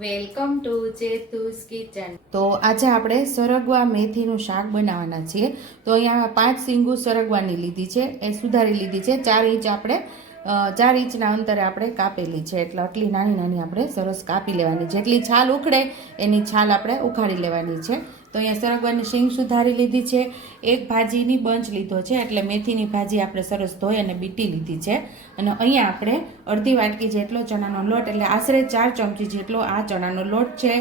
Welcome to ચેતુસ kitchen. તો આજે આપણે સરગવા મેથીનું શાક બનાવવાના છીએ। તો અહીંયા 5 સિંગુ સરગવાની લીધી છે, એ સુધારી લીધી છે। 4 ઇંચ આપણે 4 ઇંચના અંતરે આપણે કાપેલી છે, એટલે આટલી નાની નાની આપણે સરસ કાપી લેવાની। જેટલી છાલ ઉખડે એની છાલ આપણે ઉખાડી લેવાની છે। તો અહીંયા સરગવાની શીંગ સુધારી લીધી છે, એક ભાજીની બંચ લીધો છે, એટલે મેથીની ભાજી આપણે સરસ ધોઈ અને બીટી લીધી છે। અને અહીંયા આપણે અડધી વાટકી જેટલો ચણાનો લોટ, એટલે આશરે 4 ચમચી જેટલો આ ચણાનો લોટ છે,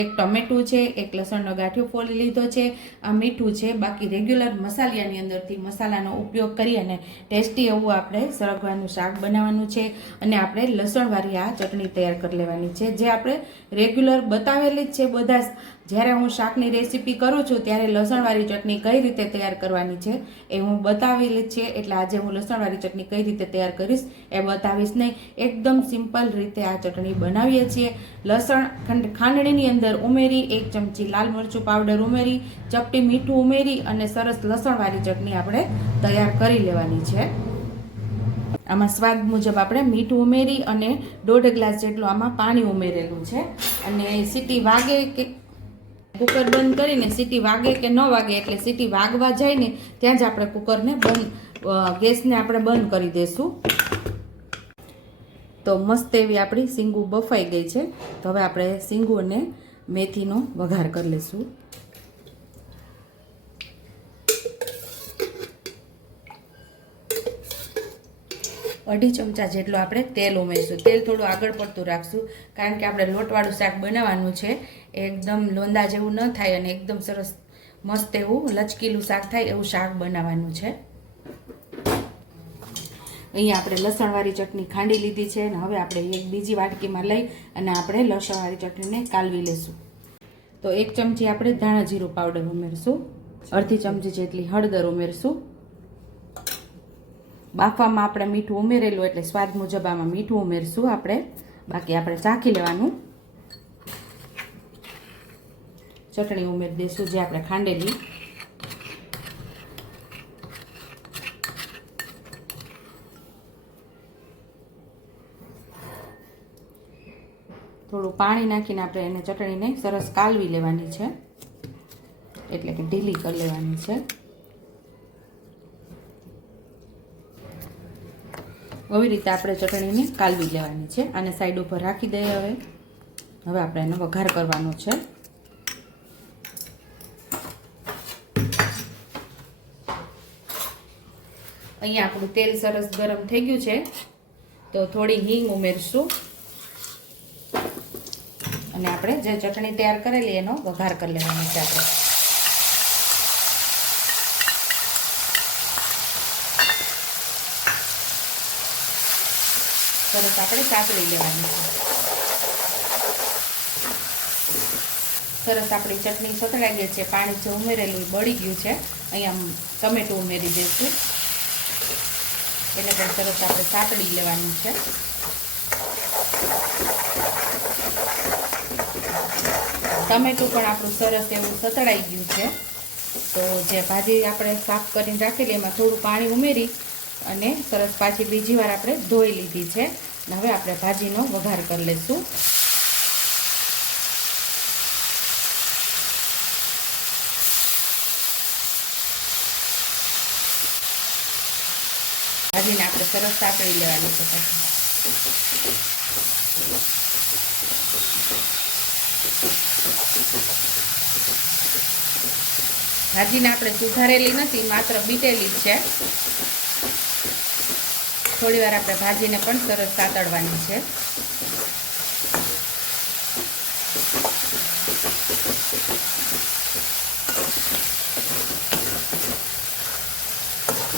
એક ટમેટું છે, એક લસણનો ગાંઠિયો ફોલી લીધો છે, આ મીઠું છે। બાકી રેગ્યુલર મસાલિયાની અંદરથી મસાલાનો ઉપયોગ કરી અને ટેસ્ટી એવું આપણે સરગવાનું શાક બનાવવાનું છે। અને આપણે લસણવાળી આ ચટણી તૈયાર કરી લેવાની છે, જે આપણે રેગ્યુલર બતાવેલી જ છે। બધા જ્યારે હું શાકની રેસીપી કરું છું ત્યારે લસણવાળી ચટણી કઈ રીતે તૈયાર કરવાની છે એ હું બતાવેલી જ છે, એટલે આજે હું લસણવાળી ચટણી કઈ રીતે તૈયાર કરીશ એ બતાવીશ નહીં। એકદમ સિમ્પલ રીતે આ ચટણી બનાવીએ છીએ। લસણ ખાંડણીની અંદર ઉમેરી, 1 ચમચી લાલ મરચું પાવડર ઉમેરી, ચપટી મીઠું ઉમેરી અને સરસ લસણવાળી ચટણી આપણે તૈયાર કરી લેવાની છે। આમાં સ્વાદ મુજબ આપણે મીઠું ઉમેરી અને 1.5 ગ્લાસ જેટલું આમાં પાણી ઉમેરેલું છે। અને સીટી વાગે કે કુકર બંધ કરીને સીટી વાગે કે ન વાગે, એટલે સીટી વાગવા જાય ને ત્યાં જ આપણે કુકરને ગેસને આપણે બંધ કરી દઈશું। તો મસ્ત એવી આપણી શીંગું બફાઈ ગઈ છે। તો હવે આપણે શીંગું અને મેથીનો વઘાર કરી લઈશું। અઢી ચમચા જેટલું આપણે તેલ ઉમેરીશું। તેલ થોડું આગળ પડતું રાખશું, કારણ કે આપણે લોટવાળું શાક બનાવવાનું છે, એકદમ લોંદા જેવું ન થાય અને એકદમ સરસ મસ્ત એવું લચકીલું શાક થાય એવું શાક બનાવવાનું છે। અહીંયા આપણે લસણવાળી ચટણી ખાંડી લીધી છે, અને હવે આપણે એક બીજી વાટકીમાં લઈ અને આપણે લસણવાળી ચટણીને કાલવી લઈશું। તો 1 ચમચી આપણે ધાણા જીરું પાવડર ઉમેરશું, અડધી ચમચી જેટલી હળદર ઉમેરશું। બાફવામાં આપણે મીઠું ઉમેરેલું એટલે સ્વાદ મુજબ આમાં મીઠું ઉમેરશું આપણે, બાકી આપણે ચાખી લેવાનું। ચટણી ઉમેરી દઈશું જે આપણે ખાંડેલી। થોડું પાણી નાખીને આપણે એને ચટણીને સરસ કાલવી લેવાની છે, એટલે કે ઢીલી કરી લેવાની છે। આવી રીતે આપણે ચટણીને કાલવી લેવાની છે। આને સાઈડ ઉપર રાખી દઈએ। હવે આપણે એનો વઘાર કરવાનો છે। અહીંયા આપણું તેલ સરસ ગરમ થઈ ગયું છે, તો થોડી હિંગ ઉમેરશું અને આપણે જે ચટણી તૈયાર કરેલી એનો વઘાર કરી લેવાનો છે આપણે। સરસ આપણે સાતળી લેવાની છે। સરસ આપણી ચટણી સતળાઈ ગઈ છે, પાણી જે ઉમેરેલું બળી ગયું છે। અહીંયા ટમેટું ઉમેરી દઈશું, એટલે પણ સરસ આપણે સાતળી લેવાનું છે। ટમેટું પણ આપણું સરસ એવું સતળાઈ ગયું છે। તો જે ભાજી આપણે સાફ કરીને રાખેલી એમાં થોડું પાણી ઉમેરી અને સરસ પાછી બીજી વાર આપણે ધોઈ લીધી છે। હવે આપણે ભાજીનો વઘાર કરી લઈશું। ભાજીને આપણે સરસ સાતળી લેવાની છે। ભાજીને આપણે સુધારેલી નથી, માત્ર બીટેલી જ છે। થોડી વાર આપણે ભાજીને પણ સરસ સાતળવાની છે।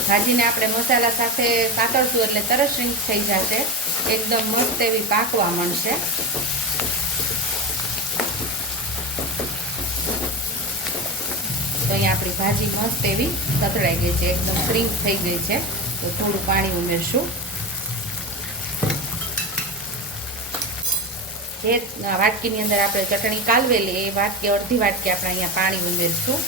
ભાજીને આપણે મસાલા સાથે સાતળશું એટલે તરત શ્રિંક થઈ જશે, એકદમ મસ્ત એવી પાકવા મળશે। તો અહીંયા આપણી ભાજી મસ્ત એવી સતળાઈ ગઈ છે, એકદમ શ્રિંક થઈ ગઈ છે। તો થોડું પાણી ઉમેરશું। જે વાટકીની અંદર આપણે ચટણી કાલવેલી એ વાટકી, અડધી વાટકી આપણે અહીંયા પાણી ઉમેરશું।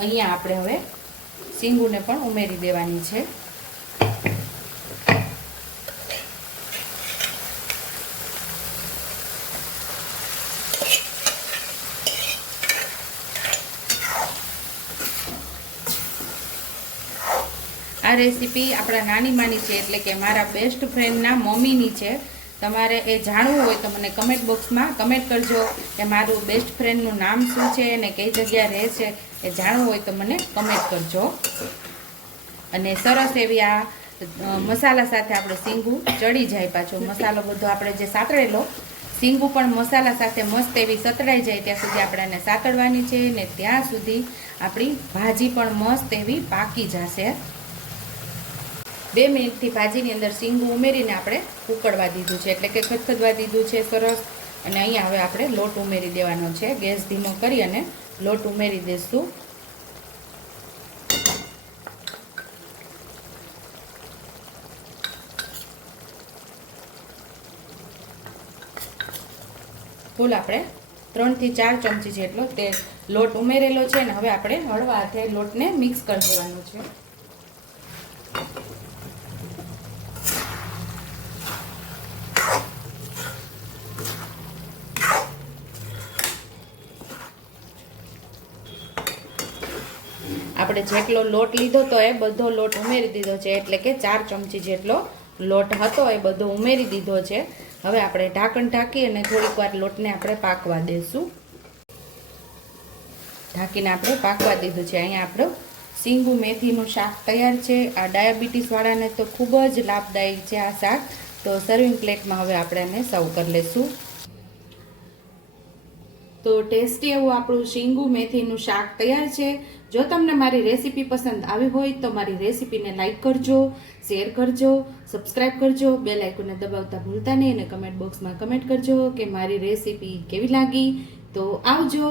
અહીંયા આપણે હવે શીંગુને પણ ઉમેરી દેવાની છે. આ રેસીપી આપણા નાની માની છે, એટલે કે મારા બેસ્ટ ફ્રેન્ડના મમ્મીની છે. તમારે એ જાણવું હોય તો મને કમેન્ટ બોક્સમાં કમેન્ટ કરજો કે મારું બેસ્ટ ફ્રેન્ડનું નામ શું છે અને કઈ જગ્યા રહે છે, એ જાણવું હોય તો મને કમેન્ટ કરજો. અને સરસ એવી આ મસાલા સાથે આપણે શીંગું ચડી જાય. પાછો મસાલો બધો આપણે જે સાતળેલો શીંગું પણ મસાલા સાથે મસ્ત એવી સતળાઈ જાય ત્યાં સુધી આપણે એને સાતળવાની છે, ને ત્યાં સુધી આપણી ભાજી પણ મસ્ત એવી પાકી જશે. 2 મિનિટથી ભાજીની અંદર શીંગું ઉમેરીને આપણે ઉકળવા દીધું છે, એટલે કે ખદખદવા દીધું છે સરસ. અને અહીંયા હવે આપણે લોટ ઉમેરી દેવાનો છે. ગેસ ધીમો કરી અને લોટ ઉમેરી દઈશું. ફૂલ આપણે 3 થી 4 ચમચી જેટલો તે લોટ ઉમેરેલો છે, અને હવે આપણે હળવા હાથે લોટને મિક્સ કરી દેવાનો છે. આપણે જેટલો લોટ લીધો તો એ બધો લોટ ઉમેરી દીધો છે, એટલે કે 4 ચમચી જેટલો લોટ હતો એ બધો ઉમેરી દીધો છે. હવે આપણે ઢાંકણ ઢાંકી અને થોડીક વાર લોટને આપણે પાકવા દઈશું. ઢાંકીને આપણે પાકવા દીધું છે. અહીંયા આપણું શીંગું મેથીનું શાક તૈયાર છે. આ ડાયાબિટીસવાળાને તો ખૂબ જ લાભદાયક છે આ શાક. તો સર્વિંગ પ્લેટમાં હવે આપણે એને સર્વ કરી લઈશું. તો ટેસ્ટી એવું આપણું શીંગું મેથીનું શાક તૈયાર છે. જો તમને મારી રેસીપી પસંદ આવી હોય તો મારી રેસીપીને લાઈક કરજો, શેર કરજો, સબસ્ક્રાઈબ કરજો, બેલ આઇકોનને દબાવતા ભૂલતા નહીં, અને કમેન્ટ બોક્સમાં કમેન્ટ કરજો કે મારી રેસીપી કેવી લાગી. તો આવજો.